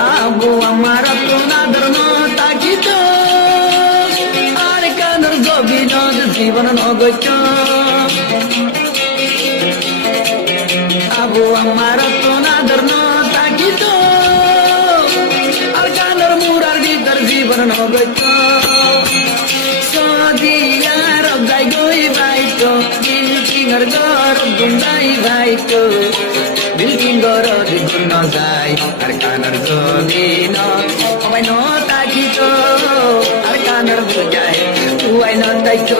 আবু আমার আপনাদের তাকিত আর কানের গভীর জীবন নগৈত আবু আমার আপনাদের তাকিত আর কানের মুরার ভিতর জীবন নগৈত সদিয়ার অব্দাই গই বাইতো বিল্ডিংর ঘর গুন্দাই বাইতো বিল্ডিং ঘর গুণ যায় আর কানের জমিন সবাই তাকিত আর কানের বুঝায় তুই তাইতো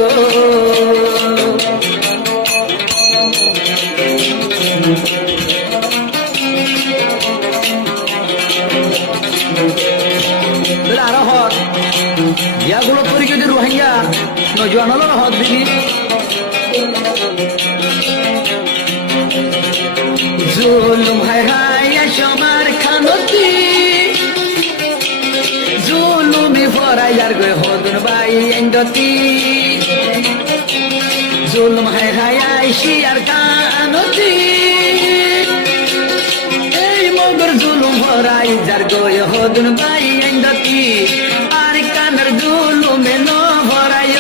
আরো হক বিয়াগুলো করি যদি রোহিঙ্গা নজওয়ান হলো হক দিবি জুলুম হায় হায় সমার খানতি জুলুমি ফরাইয়ার গয়ে হদুন বাই এন্ডতি জুলুম হায় হায় শিয়ার কানতি এই মগর জুলুম ফরাই যার গয়ে হদুন বাই এন্ডতি আর কানের জুলুমে ন ভরায়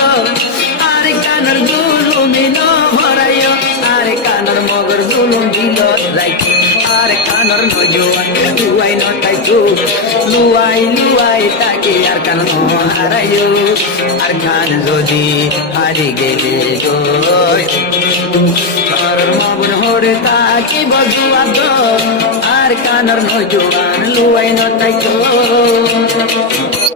আর কানের জুলুমে ন ভরায় আর কানের মগর জুলুম দিল রাইট আর কানের নজওয়ান লুয়াই ন তাইতো লুয়াই লুয়াই তাকে আর কান হারায় আর কান যদি হারি গেলে আর মাবুন হরে তাকে বজুয়া আর কানের নজওয়ান লুয়াই ন তাইতো